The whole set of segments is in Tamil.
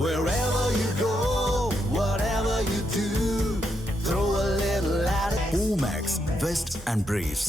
Wherever you go, whatever you do, throw a little at it. Omax, Vest and Briefs.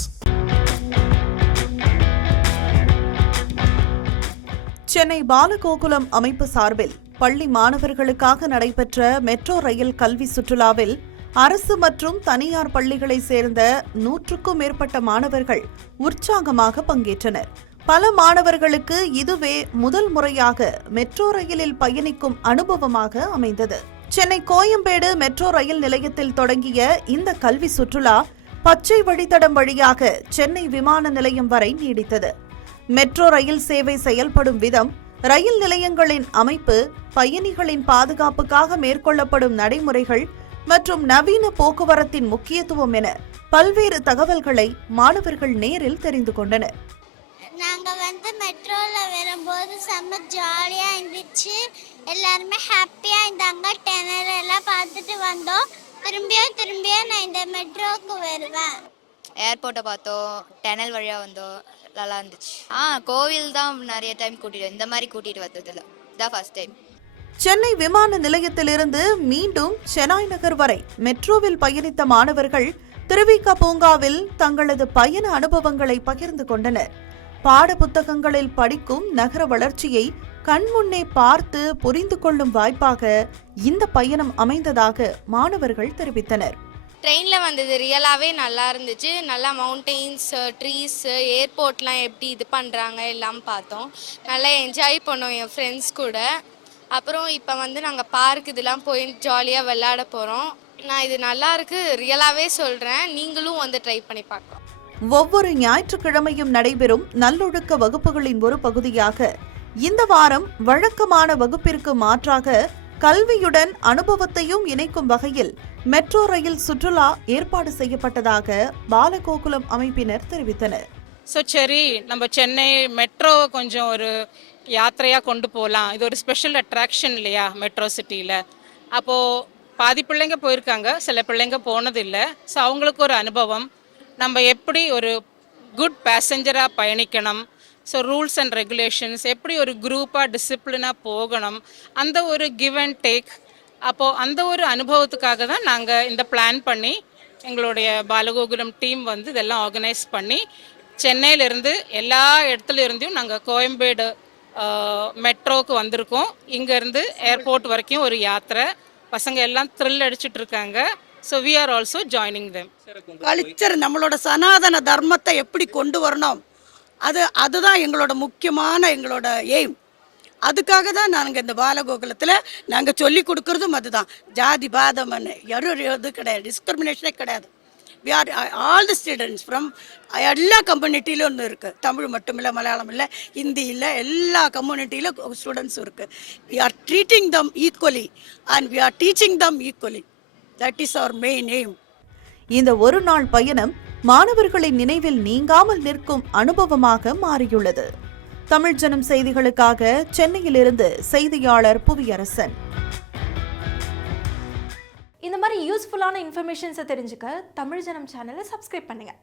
Chennai பாலகோகுலம் அமைப்பு சார்பில் பள்ளி மாணவர்களுக்காக நடைபெற்ற மெட்ரோ ரயில் கல்வி சுற்றுலாவில் அரசு மற்றும் தனியார் பள்ளிகளைச் சேர்ந்த 100க்கும் மேற்பட்ட மாணவர்கள் உற்சாகமாக பங்கேற்றனர். பல மாணவர்களுக்கு இதுவே முதல் முறையாக மெட்ரோ ரயிலில் பயணிக்கும் அனுபவமாக அமைந்தது. சென்னை கோயம்பேடு மெட்ரோ ரயில் நிலையத்தில் தொடங்கிய இந்த கல்வி சுற்றுலா பச்சை வழித்தடம் வழியாக சென்னை விமான நிலையம் வரை நீடித்தது. மெட்ரோ ரயில் சேவை செயல்படும் விதம், ரயில் நிலையங்களின் அமைப்பு, பயணிகளின் பாதுகாப்புக்காக மேற்கொள்ளப்படும் நடைமுறைகள் மற்றும் நவீன போக்குவரத்தின் முக்கியத்துவம் என பல்வேறு தகவல்களை மாணவர்கள் நேரில் தெரிந்து கொண்டனர். நாங்கள் மெட்ரோவில் வரும்போது செம்ம ஜாலியாக இருந்துச்சு. எல்லாருமே ஹாப்பியாக இருந்தாங்க. டெனர் எல்லாம் பார்த்துட்டு வந்தோம். திரும்பியும் நான் இந்த மெட்ரோவுக்கு வருவேன். ஏர்போர்ட்டை பார்த்தோம், டெனல் வழியாக வந்தோம், நல்லா இருந்துச்சு. கோவில் தான் நிறைய டைம் இந்த மாதிரி கூட்டிகிட்டு வந்ததில்ல, இதான் ஃபர்ஸ்ட் டைம். சென்னை விமான நிலையத்திலிருந்து மீண்டும் செனாய் நகர் வரை மெட்ரோவில் பயணித்த மாணவர்கள் திருவிக பூங்காவில் தங்களது பயண அனுபவங்களை பகிர்ந்து கொண்டனர். பாட புத்தகங்களில் படிக்கும் நகர வளர்ச்சியை கண்முன்னே பார்த்து புரிந்து கொள்ளும் வாய்ப்பாக இந்த பயணம் அமைந்ததாக மாணவர்கள் தெரிவித்தனர். ட்ரெயினில் வந்தது ரியலாகவே நல்லா இருந்துச்சு. நல்லா மவுண்டெயின்ஸ், ட்ரீஸ், ஏர்போர்ட்லாம் எப்படி இது பண்ணுறாங்க எல்லாம் பார்த்தோம். நல்லா என்ஜாய் பண்ணோம் என் ஃப்ரெண்ட்ஸ் கூட. அப்புறம் இப்போ நாங்கள் பார்க் இதெல்லாம் போய் ஜாலியாக விளையாட போகிறோம். நான் இது நல்லா இருக்கு, ரியலாகவே சொல்கிறேன். நீங்களும் ட்ரை பண்ணி பார்க்கலாம். ஒவ்வொரு ஞாயிற்றுக்கிழமையும் நடைபெறும் நல்லொழுக்க வகுப்புகளின் ஒரு பகுதியாக இந்த வாரம் வழக்கமான வகுப்பிற்கு மாற்றாக கல்வியுடன் அனுபவத்தையும் இணைக்கும் வகையில் மெட்ரோ ரயில் சுற்றுலா ஏற்பாடு செய்யப்பட்டதாக பாலகோகுலம் அமைப்பினர் தெரிவித்தனர். சரி, நம்ம சென்னை மெட்ரோ கொஞ்சம் ஒரு யாத்திரையாக கொண்டு போகலாம். இது ஒரு ஸ்பெஷல் அட்ராக்ஷன் இல்லையா மெட்ரோ சிட்டியில். அப்போது பாதி பிள்ளைங்க போயிருக்காங்க, சில பிள்ளைங்க போனதில்லை. ஸோ அவங்களுக்கு ஒரு அனுபவம், நம்ம எப்படி ஒரு குட் பேசஞ்சராக பயணிக்கணும், ஸோ ரூல்ஸ் அண்ட் ரெகுலேஷன்ஸ் எப்படி ஒரு குரூப்பாக டிசிப்ளினாக போகணும், அந்த ஒரு கிவ் அண்ட் டேக். அப்போது அந்த ஒரு அனுபவத்துக்காக தான் நாங்கள் இந்த பிளான் பண்ணி எங்களுடைய பாலகோகுலம் டீம் இதெல்லாம் ஆர்கனைஸ் பண்ணி சென்னையிலேருந்து எல்லா இடத்துல இருந்தும் நாங்கள் கோயம்பேடு மெட்ரோவுக்கு வந்திருக்கோம். இங்கேருந்து ஏர்போர்ட் வரைக்கும் ஒரு யாத்திரை. பசங்க எல்லாம் த்ரில் அடிச்சுட்டு இருக்காங்க. So we are also joining them. Culture, நம்மளோட சனாதன தர்மத்தை எப்படி கொண்டு வரணும், அதுதான் எங்களோட முக்கியமான எங்களோட எய்ம். அதுக்காக தான் நாங்கள் இந்த பாலகோகுலத்தில் நாங்கள் சொல்லி கொடுக்குறதும் அதுதான். ஜாதி பாதம்னு இது கிடையாது, டிஸ்கிரிமினேஷனே கிடையாது. We are all the students from எல்லா கம்யூனிட்டியிலும் ஒன்று இருக்குது. தமிழ் மட்டும் இல்லை, மலையாளம் இல்லை, ஹிந்தி இல்லை, எல்லா கம்யூனிட்டியிலும் ஸ்டூடெண்ட்ஸும் இருக்குது. We are treating them equally and we are teaching them equally. That is our main aim. இந்த ஒரு நாள் பயணம் மாணவர்களின் நினைவில் நீங்காமல் நிற்கும் அனுபவமாக மாறியுள்ளது. தமிழ் ஜனம் செய்திகளுக்காக சென்னையிலிருந்து செய்தியாளர் புவியரசன். இந்த மாதிரி யூஸ்ஃபுல்லான இன்ஃபர்மேஷன்ஸை தெரிஞ்சுக்க தமிழ் ஜனம் சேனலை சப்ஸ்கிரைப் பண்ணுங்க.